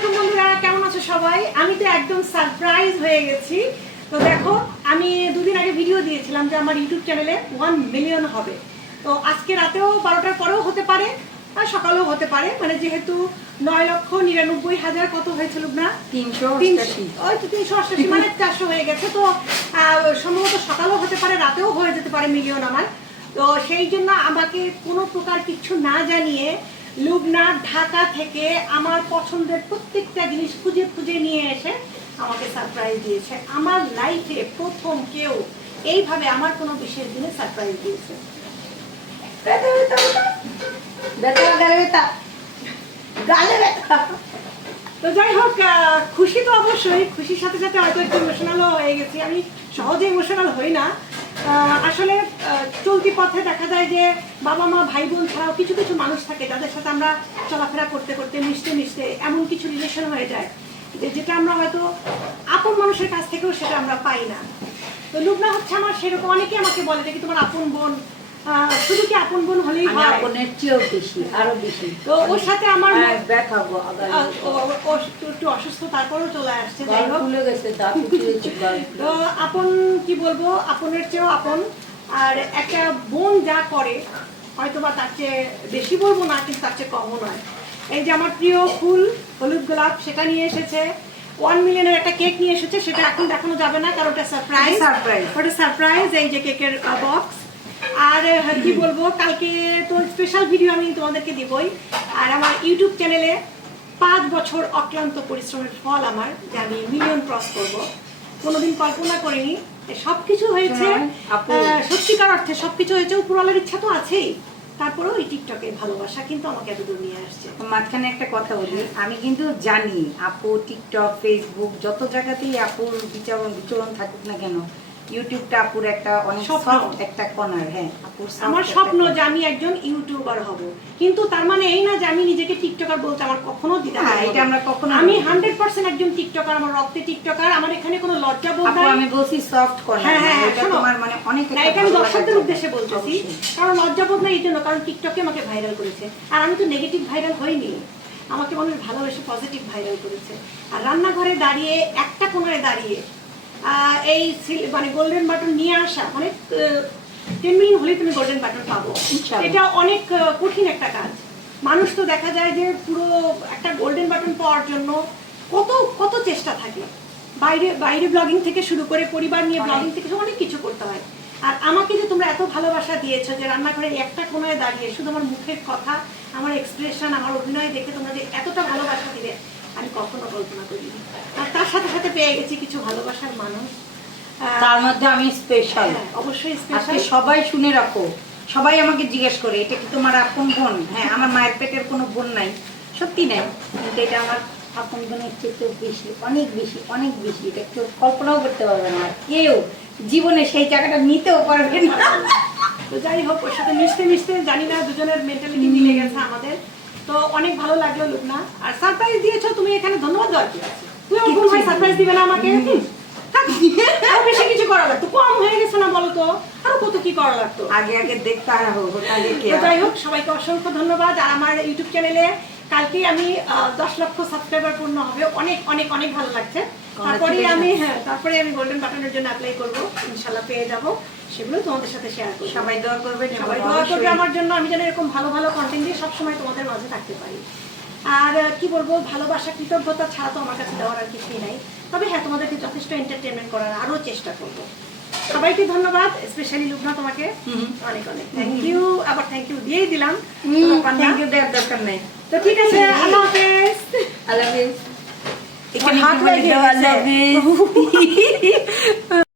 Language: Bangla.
আলাইকুম বন্ধুরা কেমন আছো সবাই? আমি তো একদম সারপ্রাইজ হয়ে গেছি। তো দেখো আমি দুদিন আগে ভিডিও দিয়েছিলাম যে আমার ইউটিউব চ্যানেলে ওয়ান মিলিয়ন হবে। তো আজকে রাতেও বারোটার পরেও হতে পারে আর সকালেও হতে পারে। মানে যেহেতু নয় লক্ষ নিরানব্বই হাজার কত হয়েছিল না? তিনশো ওই তো তিনশো অষ্টাশি মানে চারশো হয়ে গেছে। তো সম্ভবত সকালেও হতে পারে রাতেও হয়ে যেতে পারে মিলিয়ন আমার। তো সেই জন্য আমাকে কোনো প্রকার কিছু না জানিয়ে লুবনা ঢাকা থেকে আমার পছন্দের প্রত্যেকটা জিনিস খুঁজে খুঁজে নিয়ে এসে আমাকে সারপ্রাইজ দিয়েছে। আমার লাইফে প্রথম কেউ এইভাবে আমার কোনো বিশেষ দিনে সারপ্রাইজ দিয়েছে। তো যাই হোক খুশি তো অবশ্যই। খুশির সাথে সাথে হয়তো একটু ইমোশনালও হয়ে গেছি। আমি সহজে ইমোশনাল হই না। আসলে চলতি পথে দেখা যায় যে বাবা মা ভাই বোন ছাড়াও কিছু কিছু মানুষ থাকে, যাদের সাথে আমরা চলাফেরা করতে করতে মিশতে মিশতে এমন কিছু রিলেশন হয়ে যায় যে, যেটা আমরা হয়তো আপন মানুষের কাছ থেকেও সেটা আমরা পাই না। তো লুবনা হচ্ছে আমার সেরকম অনেকে আমাকে বলে যে কি তোমার আপন বোন শুধু কি আপন বোন হলেই হয়? আপনের চেয়েও বেশি আরও বেশি। তো ওর সাথে আমার ও- ও একটু অসুস্থ তারপরেও চলে আসছে যাই হোক। গেছে তো আপন কি বলব আপনের চেয়েও আপন। আর একটা বোন যা করে হয়তো বা তার চেয়ে বেশি বলব না কিন্তু তার চেয়ে কমও নয়। এই যে আমার প্রিয় ফুল হলুদ গোলাপ সেটা নিয়ে এসেছে। ওয়ান মিলিয়নের একটা কেক নিয়ে এসেছে সেটা এখন দেখানো যাবে না কারণ ওটা সারপ্রাইজ Surprise. ওটা সারপ্রাইজ এই যে কেকের বক্স আর কি বলব কালকে তো স্পেশাল ভিডিও আমি তোমাদেরকে দিবই। আর আমার ইউটিউব চ্যানেলে পাঁচ বছর অক্লান্ত পরিশ্রমের ফল আমার যে আমি মিলিয়ন ক্রস করব। কোনোদিন কল্পনা করিনি সবকিছু হয়েছে সত্যিকার অর্থে সবকিছু হয়েছে উপরওয়ালার ইচ্ছা তো আছেই। তারপরেও এই টিকটকে ভালোবাসা কিন্তু আমাকে এতদূর নিয়ে আসছে। মাঝখানে একটা কথা বলি আমি কিন্তু জানি আপু টিকটক ফেসবুক যত জায়গাতেই আপুর বিচরণ বিচরণ থাকুক না কেন ইউটিউবটা আপুর একটা অনেক সফট একটা কর্নার হ্যাঁ আপুর আমার স্বপ্ন যে আমি একজন ইউটিউবার হব। কিন্তু তার মানে এই না যে আমি নিজেকে টিকটকার বলতে আমার কখনো দিতে হ্যাঁ, এটা আমরা কখনো আমি বলব না। হান্ড্রেড পার্সেন্ট একজন টিকটকার আমার রক্তে টিকটকার আমার এখানে কোনো লজ্জা বোধ নাই। আমি বলছি সফট কর্নার হ্যাঁ, হ্যাঁ, এটা তোমার মানে অনেক না এটা আমি দর্শকদের উদ্দেশ্যে বলতেছি। কারণ লজ্জাবোধ নাই এই জন্য কারণ টিকটকে আমাকে ভাইরাল করেছে। আর আমি তো নেগেটিভ ভাইরাল হইনি। আমাকে মানুষ ভালোবেসে পজিটিভ ভাইরাল করেছে। আর রান্নাঘরে দাঁড়িয়ে একটা কোনায় দাঁড়িয়ে এই মানে গোল্ডেন বাটন নিয়ে আসা মানে টেন মিনিট হলেই তুমি গোল্ডেন বাটন পাবো। এটা অনেক কঠিন একটা কাজ। মানুষ তো দেখা যায় যে পুরো একটা গোল্ডেন বাটন পাওয়ার জন্য কত কত চেষ্টা থাকে। বাইরে বাইরে ব্লগিং থেকে শুরু করে পরিবার নিয়ে ব্লগিং থেকে অনেক কিছু করতে হয়। আর আমাকে যে তোমরা এত ভালোবাসা দিয়েছ যে রান্নাঘরে একটা কোনায় দাঁড়িয়ে শুধু আমার মুখের কথা আমার এক্সপ্রেশন আমার অভিনয় দেখে তোমরা যে এতটা ভালোবাসা দিলে আমি কখনো কল্পনা করিনি। আর সাথে সাথে পেয়ে গেছি কিছু ভালোবাসার মানুষ। তার মধ্যে আমি স্পেশাল হ্যাঁ, অবশ্যই স্পেশাল সবাই শুনে রাখো। সবাই আমাকে জিজ্ঞেস করে এটা কি তোমার আপন বোন? হ্যাঁ আমার মায়ের পেটের কোনো বোন নাই। সত্যি নাই কিন্তু এটা আমার আপন বোনের চেয়ে বেশি অনেক বেশি অনেক বেশি। এটা কেউ কল্পনাও করতে পারবে না। আর কেউ জীবনে সেই জায়গাটা নিতেও পারবে না। তো যাই হোক ওর সাথে মিশতে মিশতে জানি না দুজনের মেন্টালিটি মিলে গেছে আমাদের। তো অনেক ভালো লাগল লুবনা আর সারপ্রাইজ দিয়েছ তুমি এখানে ধন্যবাদ দেওয়ার কি আছে? তুমি ভাই সারপ্রাইজ দিবে না আমাকে? হুম। বেশি কিছু করা লাগতো। কম হয়ে গেছে না বলো তো? আরও কত কি করা লাগতো? আগে আগে দেখতে আর হোক আগে কে তো যাই হোক সবাইকে অসংখ্য ধন্যবাদ। আর আমার ইউটিউব চ্যানেলে কালকেই আমি দশ লক্ষ সাবস্ক্রাইবার পূর্ণ হবে। অনেক অনেক অনেক ভালো লাগছে। তারপরে আমি হ্যাঁ তারপরে আমি গোল্ডেন বাটনের জন্য অ্যাপ্লাই করব। ইনশাল্লাহ পেয়ে যাব। সেগুলো তোমাদের সাথে শেয়ার করব। সবাই দোয়া করবে সবাই দোয়া করবে আমার জন্য। আমি যেন এরকম ভালো ভালো কন্টেন্ট দিয়ে সবসময় তোমাদের মাঝে থাকতে পারি। আর কি বলব ভালোবাসা কৃতজ্ঞতা ছাড়া তো আমার কাছে দেওয়ার আর কিছুই নাই। তবে হ্যাঁ তোমাদেরকে যথেষ্ট এন্টারটেনমেন্ট করার আরও চেষ্টা করব। সবাইকে ধন্যবাদ স্পেশালি লুবনা তোমাকে। অনেক অনেক থ্যাংক ইউ আবার থ্যাংক ইউ দিয়েই দিলাম। থ্যাংক ইউ দেওয়ার দরকার নেই। তো ঠিক আছে আল্লাহ হাফেজ। আল্লাহ হাফেজ। হাত লেগে গেছে। আল্লাহ হাফেজ।